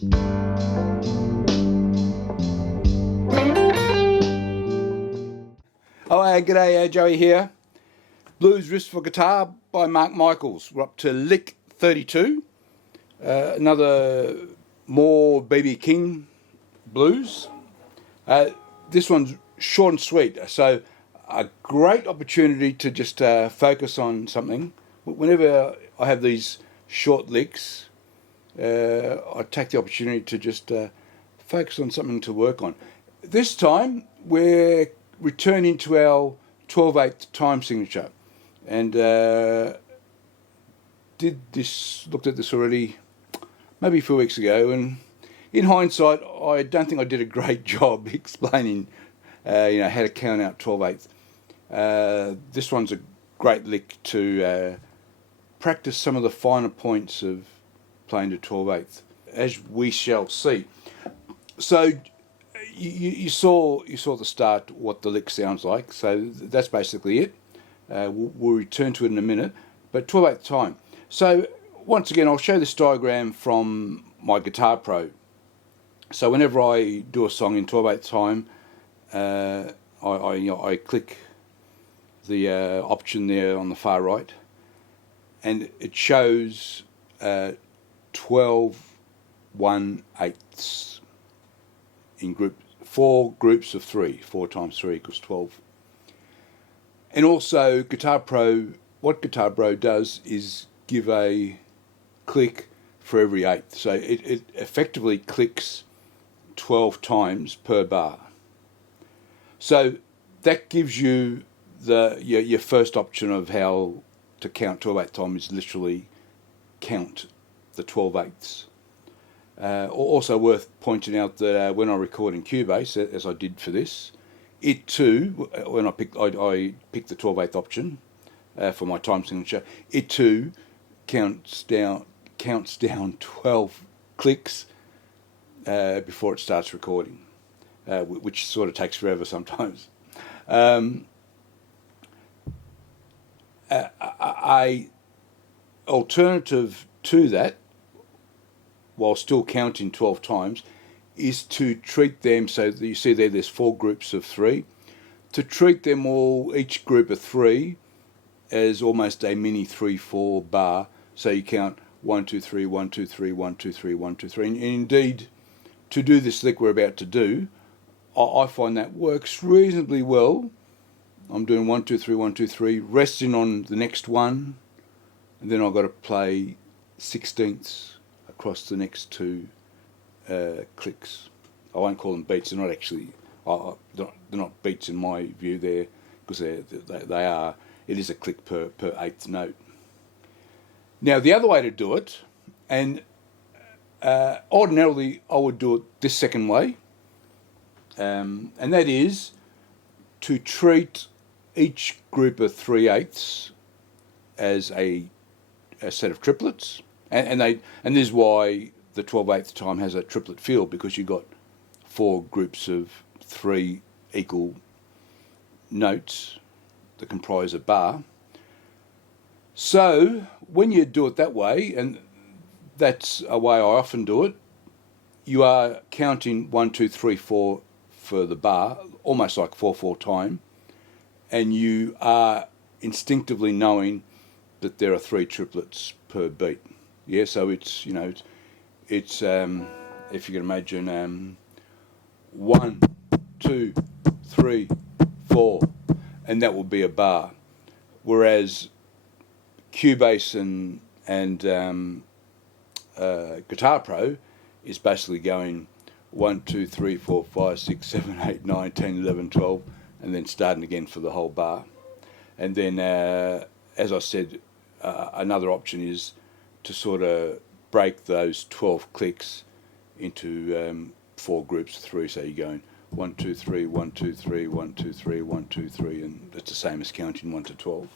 Oh, g'day, Joey here. Blues Riffs for Guitar by Mark Michaels. We're up to lick 32. Another more B.B. King blues. This one's short and sweet, so a great opportunity to just focus on something. Whenever I have these short licks, I take the opportunity to just focus on something to work on. This time we're returning to our 12/8 time signature, and looked at this already maybe a few weeks ago, and in hindsight I don't think I did a great job explaining how to count out 12/8. This one's a great lick to practice some of the finer points of playing to 12/8, as we shall see. So you saw the start, what the lick sounds like, so that's basically it. We'll return to it in a minute, but 12/8 time. So once again, I'll show this diagram from my Guitar Pro. So whenever I do a song in 12/8 time, I click the option there on the far right, and it shows 12/1/8 in four groups of three. 4 times 3 equals 12. And also what Guitar Pro does is give a click for every eighth. So it effectively clicks 12 times per bar. So that gives you your first option of how to count 12/8 time, is literally count the 12/8. Also worth pointing out that when I record in Cubase, as I did for this, it too, when I picked the 12/8 option for my time signature, it too counts down 12 clicks before it starts recording, which sort of takes forever sometimes. A alternative to that, while still counting 12 times, is to treat them, so that you see there's 4 groups of 3, to treat them all, each group of 3, as almost a mini 3/4 bar. So you count 1 2 3 1 2 3 1 2 3 1 2 3, and indeed, to do this lick we're about to do, I find that works reasonably well. I'm doing 1 2 3 1 2 3, resting on the next one, and then I've got to play 16ths across the next 2 clicks. I won't call them beats. They're not actually. They're not beats in my view. Because they are. It is a click per 8th note. Now the other way to do it, and ordinarily I would do it this second way, and that is to treat each group of 3/8 as a set of triplets. And this is why the 12/8 time has a triplet feel, because you've got 4 groups of 3 equal notes that comprise a bar. So when you do it that way, and that's a way I often do it, you are counting 1 2 3 4 for the bar, almost like 4/4 time, and you are instinctively knowing that there are 3 triplets per beat. Yeah, so it's if you can imagine 1 2 3 4, and that will be a bar. Whereas Cubase and Guitar Pro is basically going 1 2 3 4 5 6 7 8 9 10 11 12, and then starting again for the whole bar. And then as I said, another option is to sort of break those 12 clicks into 4 groups of 3. So you're going 1 2 3 1 2 3 1 2 3 1 2 3, and it's the same as counting 1 to 12.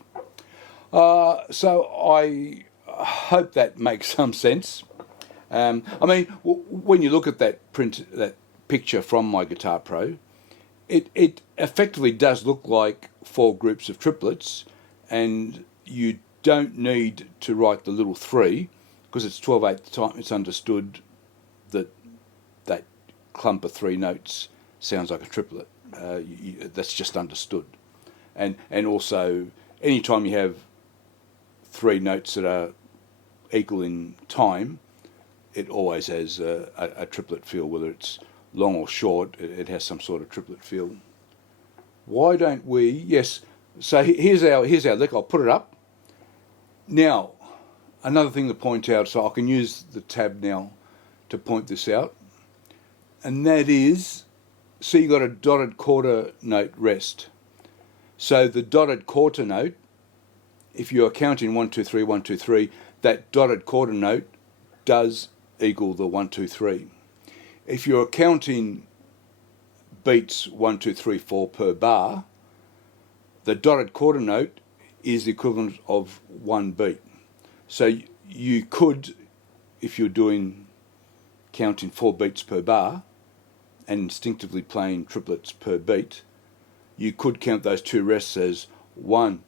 So I hope that makes some sense. I mean, when you look at that picture from my Guitar Pro, it effectively does look like 4 groups of triplets, and you don't need to write the little 3, because it's 12/8 time. It's understood that that clump of 3 notes sounds like a triplet. That's just understood. And also, anytime you have 3 notes that are equal in time, it always has a triplet feel, whether it's long or short, it has some sort of triplet feel. Why don't we, yes, so here's our lick, I'll put it up. Now, another thing to point out, so I can use the tab now to point this out, and that is, so you've got a dotted quarter note rest. So the dotted quarter note, if you're counting 1, 2, 3, 1, 2, 3, that dotted quarter note does equal the 1, 2, 3. If you're counting beats 1, 2, 3, 4 per bar, the dotted quarter note is the equivalent of 1 beat. So you could, if you're doing counting 4 beats per bar and instinctively playing triplets per beat, you could count those 2 rests as 1,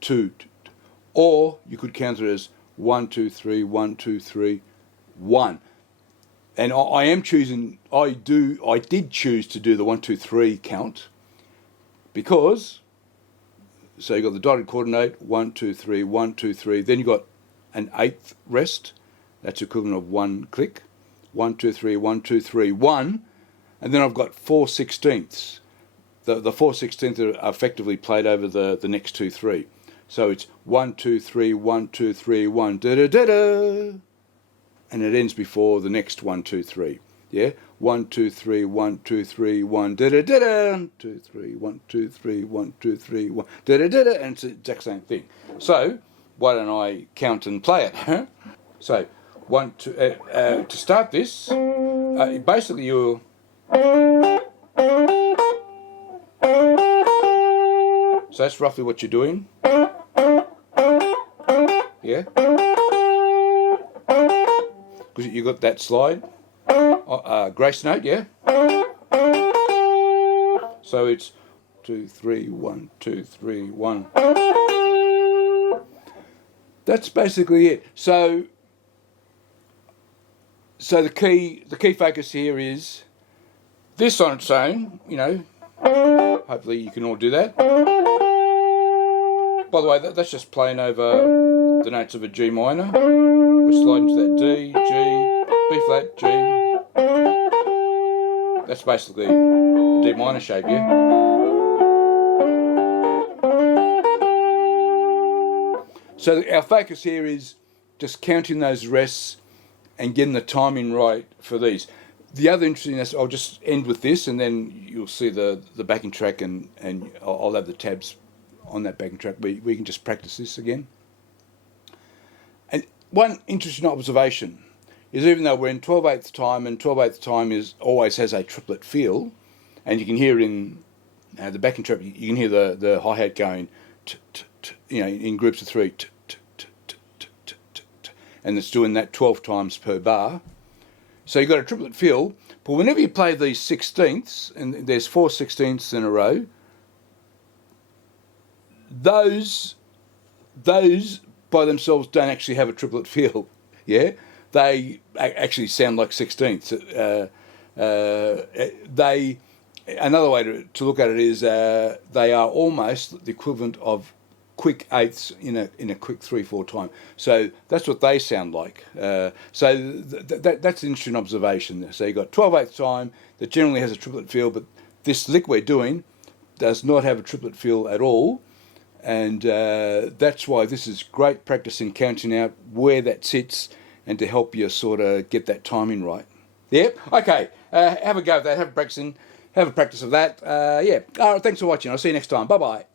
2, or you could count it as 1, 2, 3, 1, 2, 3, 1. And I did choose to do the 1, 2, 3 count because, so you got the dotted quarter note, 1, 2, 3, 1, 2, 3, then you got an 8th rest, that's equivalent of 1 click, 1, 2, 3, 1, 2, 3, 1, and then I've got 4 sixteenths. The 4 sixteenths are effectively played over the next 2, 3. So it's 1, 2, 3, 1, 2, 3, 1, da da da da, and it ends before the next 1, 2, 3. Yeah, 1, 2, 3, 1, 2, 3, 1, da da da da, 2, 3, 1, 2, 3, 1, 2, 3, 1, da da da da, and it's the exact same thing. So why don't I count and play it? So 1, 2, to start this, basically you're. So that's roughly what you're doing. Yeah? Because you got that slide. Grace note, yeah? So it's 2, 3, 1, 2, 3, 1. That's basically it. So the key focus here is this on its own, you know. Hopefully you can all do that. By the way, that's just playing over the notes of a G minor. We're sliding to that D, G, B flat, G. That's basically a D minor shape, yeah? So our focus here is just counting those rests and getting the timing right for these. The other interesting, I'll just end with this, and then you'll see the backing track, and I'll have the tabs on that backing track. We can just practice this again. And one interesting observation is, even though we're in 12/8 time, and 12/8 time always has a triplet feel, and you can hear in the backing track, you can hear the hi-hat going, in groups of 3, and it's doing that 12 times per bar. So you've got a triplet feel, but whenever you play these sixteenths, and there's 4 sixteenths in a row, those by themselves don't actually have a triplet feel. Yeah, they actually sound like sixteenths. Another way to look at it is they are almost the equivalent of quick eighths in a quick 3/4 time. So that's what they sound like. So that's an interesting observation. So you've got 12/8 time that generally has a triplet feel, but this lick we're doing does not have a triplet feel at all. And that's why this is great practice in counting out where that sits and to help you sort of get that timing right. Yep. Okay. Have a go of that. Have a practice of that. Yeah. All right. Thanks for watching. I'll see you next time. Bye bye.